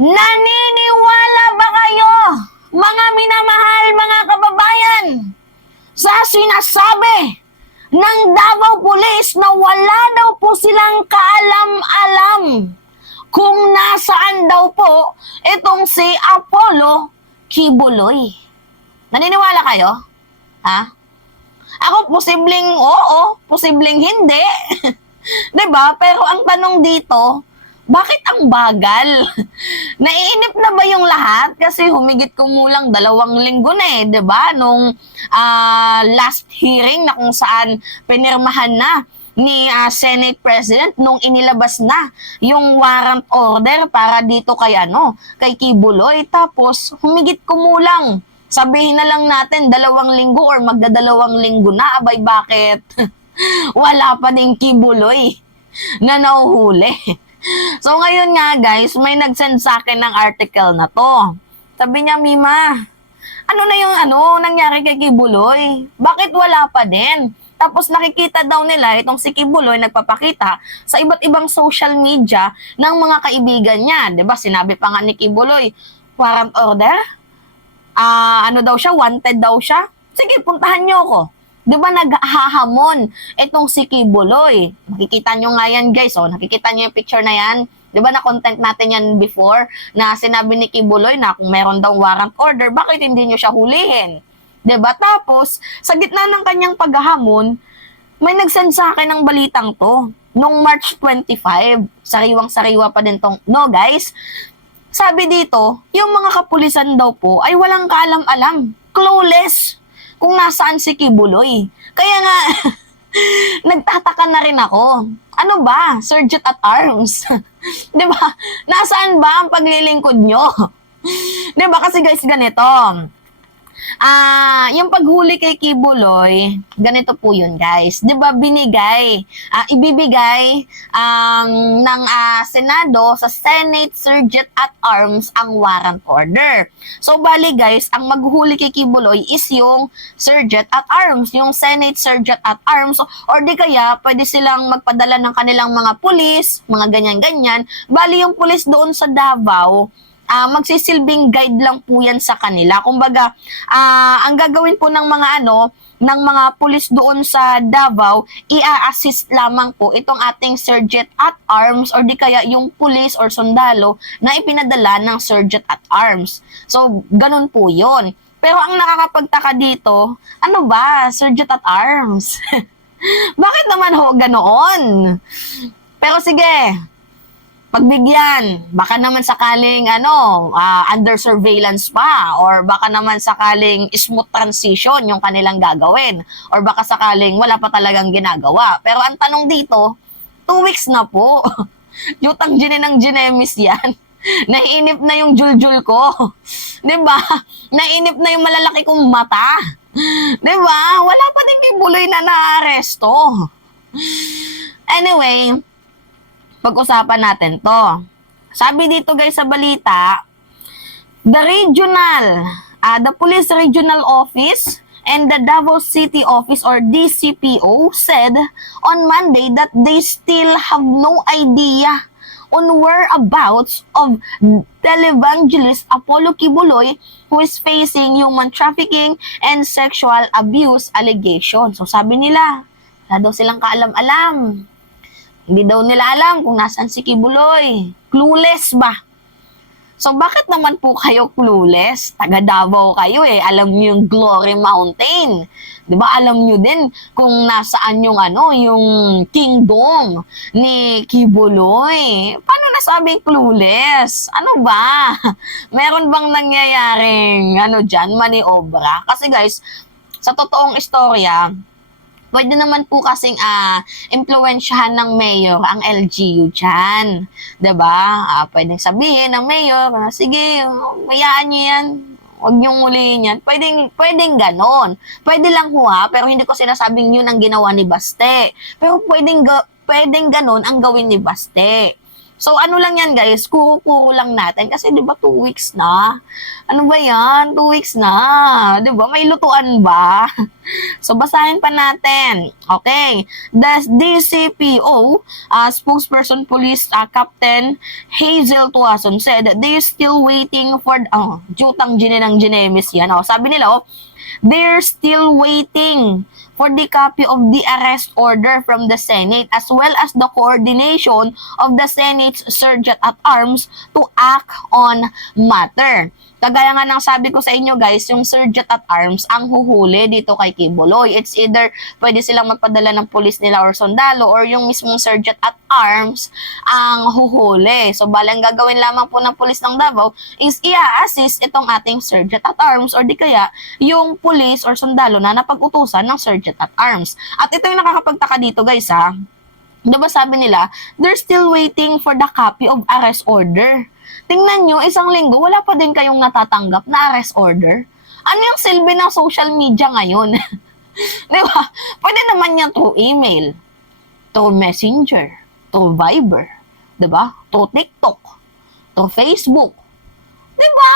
Naniniwala ba kayo, mga minamahal mga kababayan, sa sinasabi ng Davao Police na wala daw po silang kaalam-alam kung nasaan daw po itong si Apollo Kibuloy? Naniniwala kayo? Ha? Ako, posibleng oo, posibleng hindi. 'Di ba? Pero ang tanong dito, bakit ang bagal? Naiinip na ba yung lahat? Kasi humigit kumulang 2 linggo na 'di ba? Nung last hearing na kung saan pinirmahan na ni Senate President nung inilabas na yung warrant order para dito kay kay Kibuloy. Tapos humigit kumulang, sabihin na lang natin 2 linggo or magda-2 linggo na. Abay, bakit? Wala pa ding Kibuloy na nahuhuli. So ngayon nga guys, may nag-send sa akin ng article na to. Sabi niya, Mima, ano na yung nangyari kay Kibuloy? Bakit wala pa din? Tapos nakikita daw nila itong si Kibuloy nagpapakita sa iba't ibang social media ng mga kaibigan niya. 'Di ba? Sinabi pa nga ni Kibuloy, warrant order? Ano daw siya? Wanted daw siya? Sige, puntahan niyo ako. 'Di ba naghahamon itong si Kibuloy? Makikita nyo nga yan guys, nakikita nyo yung picture na yan. 'Di ba na-content natin yan before na sinabi ni Kibuloy na kung meron daw warrant order, bakit hindi nyo siya hulihin? 'Di ba? Tapos, sa gitna ng kanyang paghahamon, may nag-send sa akin ng balitang to. Nung March 25, sariwang-sariwa pa din tong, no guys? Sabi dito, yung mga kapulisan daw po ay walang kaalam-alam, clueless kung nasaan si Kibuloy. Kaya nga, nagtataka na rin ako. Ano ba? Sergeant at arms. 'Di ba? Nasaan ba ang paglilingkod nyo? 'Di ba? Kasi guys, ganito. Yung paghuli kay Kibuloy, ganito po yun guys. 'Di ba ibibigay ng Senado sa Senate Sergeant at Arms ang warrant order. So bali guys, ang maghuli kay Kibuloy is yung Sergeant at Arms, yung Senate Sergeant at Arms, or di kaya pwede silang magpadala ng kanilang mga pulis, mga ganyan-ganyan. Bali yung pulis doon sa Davao, magsisilbing guide lang po yan sa kanila. Kumbaga, ang gagawin po ng mga pulis doon sa Davao, i-assist lamang po itong ating Sergeant at Arms or di kaya yung pulis or sundalo na ipinadala ng Sergeant at Arms. So, ganun po yun. Pero ang nakakapagtaka dito, ano ba, Sergeant at Arms? Bakit naman ho ganoon? Pero sige, pagbigyan, baka naman sakaling under surveillance pa, or baka naman sakaling smooth transition yung kanilang gagawin, or baka sakaling wala pa talagang ginagawa. Pero ang tanong dito, 2 weeks na po. Yutang ng ginemis yan. Naiinip na yung juljul ko. 'Di ba? Naiinip na yung malalaki kong mata. 'Di ba? Wala pa din Kibuloy na naaresto. Anyway, pag-usapan natin to. Sabi dito guys sa balita, the Police Regional Office and the Davao City Office or DCPO said on Monday that they still have no idea on whereabouts of televangelist Apollo Kibuloy, who is facing human trafficking and sexual abuse allegations. So sabi nila, wala daw silang kaalam-alam. Hindi daw nila alam kung nasaan si Kibuloy. Clueless ba? So, bakit naman po kayo clueless? Taga Davao kayo eh. Alam niyo yung Glory Mountain. Di ba? Alam niyo din kung nasaan yung yung kingdom ni Kibuloy. Paano nasabing clueless? Ano ba? Meron bang nangyayaring dyan, maniobra? Kasi guys, sa totoong istorya, pwede naman po kasing impluwensyahan ng mayor ang LGU dyan. Diba? Pwedeng sabihin ng mayor, sige, mayaan nyo yan. Huwag niyong ulihin yan. Pwedeng ganon. Pwede lang pero hindi ko sinasabing yun ang ginawa ni Baste. Pero pwedeng ganon ang gawin ni Baste. So, ano lang yan, guys, kuro-kuro lang natin. Kasi, di ba, 2 weeks na? Ano ba yan? 2 weeks na. Di ba? May lutuan ba? So, basahin pa natin. Okay. The DCPO, spokesperson police Captain Hazel Tuason said that they are still waiting for, jutang ng Ginemis yan. Sabi nila, they're still waiting for the copy of the arrest order from the Senate as well as the coordination of the Senate's Sergeant at Arms to act on matter. Kagaya nga ng sabi ko sa inyo guys, yung Sergeant at Arms ang huhuli dito kay Kibuloy. It's either pwede silang magpadala ng pulis nila or sundalo or yung mismong Sergeant at Arms ang huhuli. So balang gagawin lamang po ng pulis ng Davao is i-assist itong ating Sergeant at Arms or di kaya yung pulis or sundalo na napag-utusan ng Sergeant at Arms. At ito yung nakakapagtaka dito guys ha. Diba sabi nila, they're still waiting for the copy of arrest order. Tingnan nyo, isang linggo, wala pa din kayong natatanggap na arrest order. Ano yung silbi ng social media ngayon? Di ba? Pwede naman yan through email, through messenger, through Viber, di ba? Through TikTok, through Facebook. Di ba?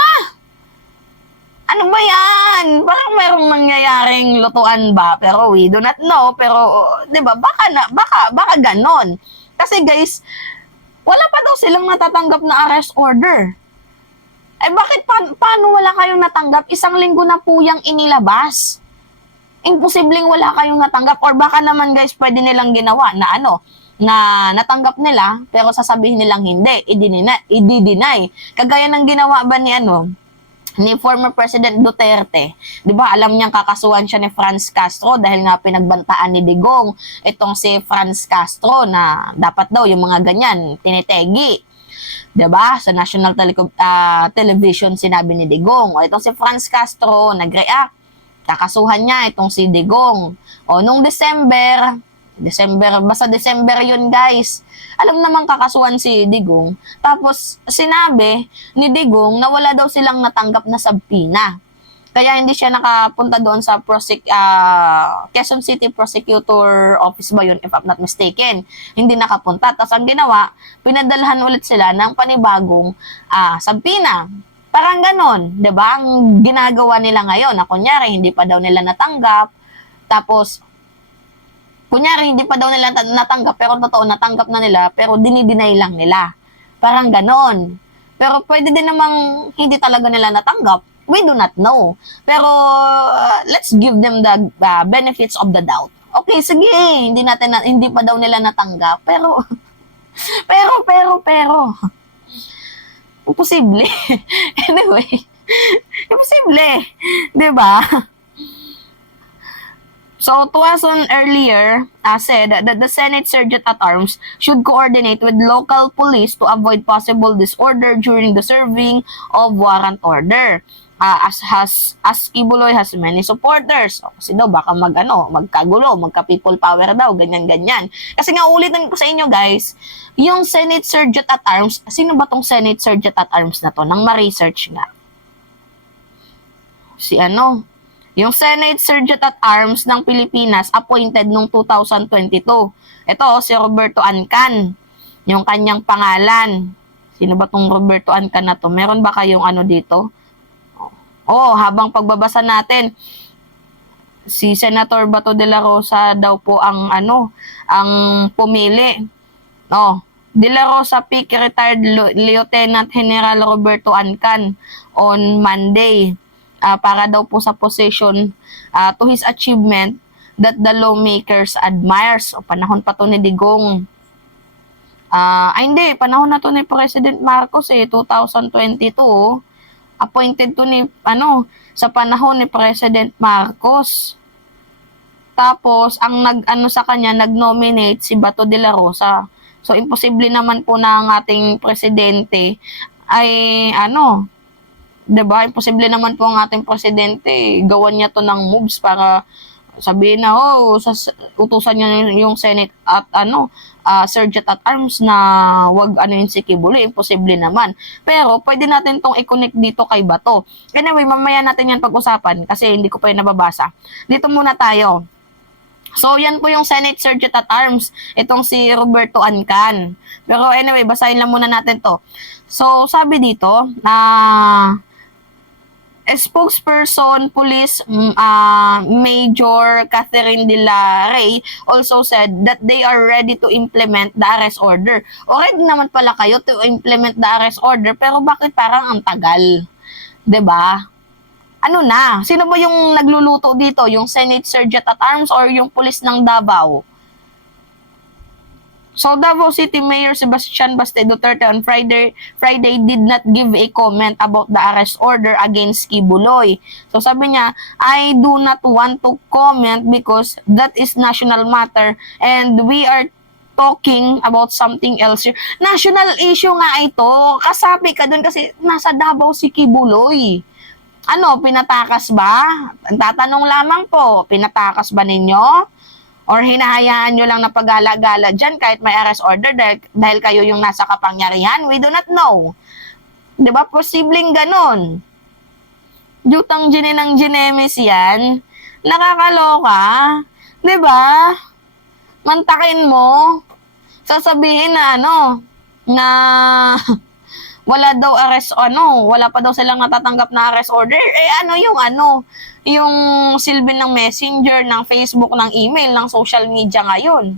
Ano ba yan? Parang mayroong nangyayaring lutuan ba? Pero we do not know. Pero, di ba? Baka ganon. Kasi guys, wala pa daw silang natatanggap na arrest order. Eh bakit paano wala kayong natanggap? Isang linggo na po yung inilabas. Imposibleng wala kayong natanggap. Or baka naman guys, pwede nilang ginawa na na natanggap nila, pero sasabihin nilang hindi, i-deny. Kagaya ng ginawa ba ni former President Duterte. 'Di ba? Alam niyang kakasuhan siya ni Franz Castro dahil nga pinagbantaan ni Digong itong si Franz Castro na dapat daw yung mga ganyan tinitegi. 'Di ba? Sa National Television sinabi ni Digong. O itong si Franz Castro nag-react. Kakasuhan niya itong si Digong. O nung December, basta December yun guys. Alam naman kakasuhan si Digong. Tapos sinabi ni Digong na wala daw silang natanggap na subpoena. Kaya hindi siya nakapunta doon sa Quezon City Prosecutor Office ba yun, if I'm not mistaken. Hindi nakapunta. Tapos ang ginawa, pinadalhan ulit sila ng panibagong subpoena. Parang ganon, 'di ba? Ang ginagawa nila ngayon na kunyari hindi pa daw nila natanggap. Tapos kunyari, hindi pa daw nila natanggap, pero totoo, natanggap na nila, pero dinideny lang nila. Parang ganon. Pero pwede din namang hindi talaga nila natanggap. We do not know. Pero let's give them the benefits of the doubt. Okay, sige, hindi pa daw nila natanggap, pero imposible. Anyway, imposible. 'Di ba? So, Tuason earlier said that the Senate Sergeant at Arms should coordinate with local police to avoid possible disorder during the serving of warrant order. As Kibuloy has many supporters. So, kasi daw baka magkagulo, magka-people power daw, ganyan-ganyan. Kasi nga ulitin ko sa inyo guys, yung Senate Sergeant at Arms, sino ba tong Senate Sergeant at Arms na to? Nang ma-research nga. Yung Senate Sergeant at Arms ng Pilipinas appointed noong 2022. Ito, si Roberto Ancan. Yung kanyang pangalan. Sino ba tong Roberto Ancan na to? Meron ba kayong dito? Habang pagbabasa natin, si Senator Bato de la Rosa daw po ang pumili. De la Rosa pick retired Lieutenant General Roberto Ancan on Monday. Para daw po sa position to his achievement that the lawmakers admires. Panahon pa to ni Digong. Hindi, panahon na to ni President Marcos 2022. Appointed to sa panahon ni President Marcos. Tapos ang sa kanya nag-nominate si Bato de la Rosa. So imposible naman po na ang ating presidente ay diba? Imposible naman po ang ating presidente. Gawan niya to ng moves para sabihin na, utusan niya yung Senate at Sergeant at Arms na wag yun si Kibuloy. Imposible naman. Pero pwede natin tong i-connect dito kay Bato. Anyway, mamaya natin yan pag-usapan kasi hindi ko pa yun nababasa. Dito muna tayo. So, yan po yung Senate Sergeant at Arms, itong si Roberto Ancan. Pero anyway, basahin lang muna natin to. So, sabi dito, a spokesperson, Police Major Catherine de la Rey also said that they are ready to implement the arrest order. Already naman pala kayo to implement the arrest order, pero bakit parang ang tagal? 'Di ba? Ano na? Sino ba yung nagluluto dito? Yung Senate Sergeant at Arms or yung pulis ng Davao? So, Davao City Mayor Sebastian Baste Duterte on Friday did not give a comment about the arrest order against Kibuloy. So, sabi niya, I do not want to comment because that is national matter and we are talking about something else. National issue nga ito. Kasabi ka dun kasi nasa Davao si Kibuloy. Ano, pinatakas ba? Tatanong lamang po, pinatakas ba ninyo? Or hinahayaan nyo lang na pag-gala-gala dyan kahit may arrest order dahil kayo yung nasa kapangyarihan? We do not know. Diba? Posibleng ganun. Jutang gininang ginemis yan. Nakakaloka. Diba? Mantakin mo. Sasabihin na na wala daw arrest, wala pa daw silang natatanggap na arrest order. Yung silbi ng messenger, ng Facebook, ng email, ng social media ngayon.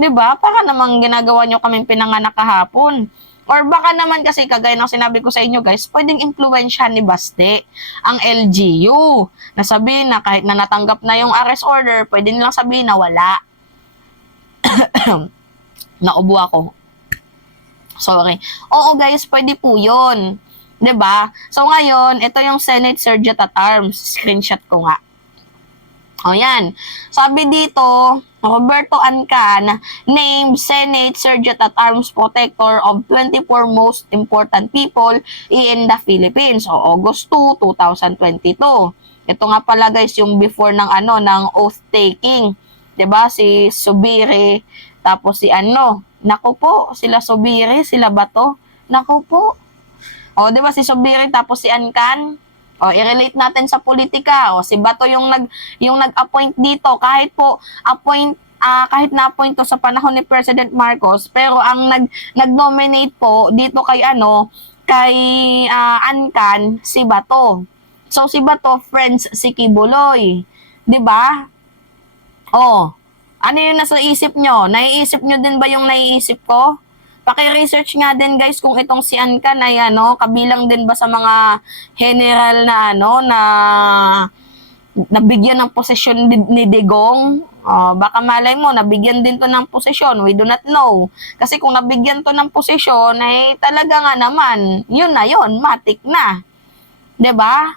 'Di ba? Baka naman ginagawa nyo kaming pinanganak kahapon. Or baka naman kasi kagaya ng sinabi ko sa inyo guys, pwedeng impluwensyahan ni Baste ang LGU. Nasabihin na kahit na natanggap na yung arrest order, pwede nilang sabihin na wala. Naubo ako. Sorry. Oo guys, pwede po yun. 'Di ba? So ngayon, ito yung Senate Sergeant at Arms. Screenshot ko nga. O yan. Sabi dito, Roberto Ancan named Senate Sergeant at Arms Protector of 24 most important people in the Philippines. O August 2, 2022. Ito nga pala guys yung before ng ng oath taking. 'Di ba? Si Subiri, tapos si Naku po, sila Subiri, sila Bato. Naku po. O, di ba si Subiri tapos si Ancan? O, i-relate natin sa politika. O, si Bato yung nag-appoint dito. Kahit po kahit na-appoint to sa panahon ni President Marcos, pero ang nag-nominate po dito kay Ancan, si Bato. So, si Bato, friends si Kibuloy. Di ba? O, ano yung nasa isip nyo? Naiisip nyo din ba yung naiisip ko? Paki-research nga din guys kung itong si Ancan ay kabilang din ba sa mga general na na nabigyan ng posisyon ni Digong. Baka malay mo, nabigyan din to ng posisyon. We do not know. Kasi kung nabigyan to ng posisyon, ay talaga nga naman, yun na yun, matik na. 'Di ba?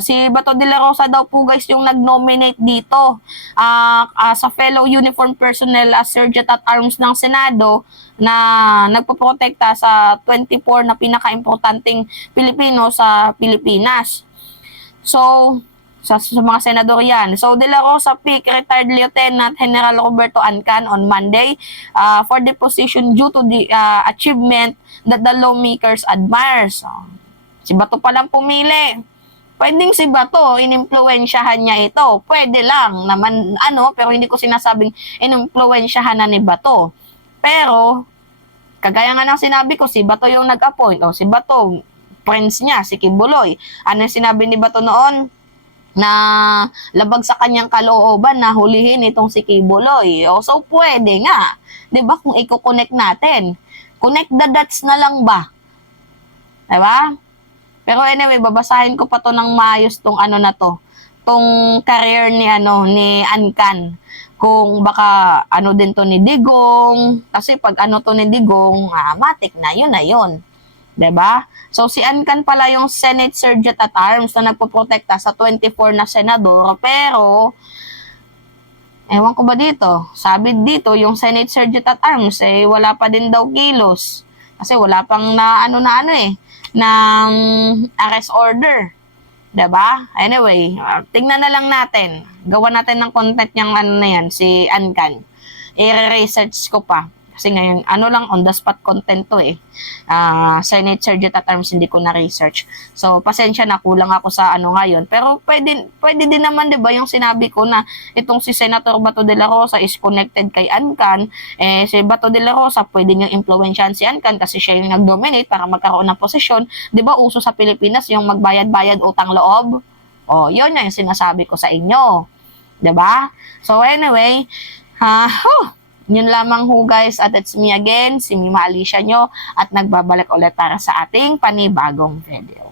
Si Bato de la Rosa daw po guys yung nag-nominate dito sa fellow uniform personnel as Sergeant at Arms ng Senado na nagpoprotekta sa 24 na pinaka-importanting Pilipino sa Pilipinas. So, sa mga senador yan. So, De La Rosa picked retired Lieutenant General Roberto Ancan on Monday for the position due to the achievement that the lawmakers admire. So, si Bato palang pumili. Pwedeng si Bato, inimpluwensyahan niya ito. Pwede lang naman, pero hindi ko sinasabing inimpluwensyahan na ni Bato. Pero, kagaya nga ng sinabi ko, si Bato yung nag-appoint. Si Bato, friends niya, si Kibuloy. Ano yung sinabi ni Bato noon? Na labag sa kanyang kalooban na hulihin itong si Kibuloy. So, pwede nga. 'Di ba kung i-connect natin? Connect the dots na lang ba? 'Di ba? Pero anyway, babasahin ko pa to ng maayos tong na to. Tong career ni ni Ancan. Kung baka din to ni Digong. Kasi pag to ni Digong, matik na yun. 'Di ba? So si Ancan pala yung Senate Sergeant at Arms na nagpoprotekta sa 24 na senador. Pero, ewan ko ba dito? Sabi dito, yung Senate Sergeant at Arms, wala pa din daw kilos. Kasi wala pang ng arrest order. 'Di ba? Anyway, tingnan na lang natin. Gawa natin ng content yung na yan, si Ancan. I-research ko pa. Kasi ngayon, ano lang, on the spot content to eh. Senate Sergio terms, hindi ko na-research. So, pasensya na, kulang ako sa ano ngayon. Pero pwede din naman, di ba, yung sinabi ko na itong si Senator Bato de la Rosa is connected kay Ancan. Si Bato de la Rosa, pwede niyang impluwensyahan si Ancan kasi siya yung nag-dominate para magkaroon ng posisyon. Di ba, uso sa Pilipinas yung magbayad-bayad utang loob? Yun yung sinasabi ko sa inyo. Di ba? So, anyway, yun lamang ho guys, at it's me again, si Mima Alicia nyo, at nagbabalik ulit para sa ating panibagong video.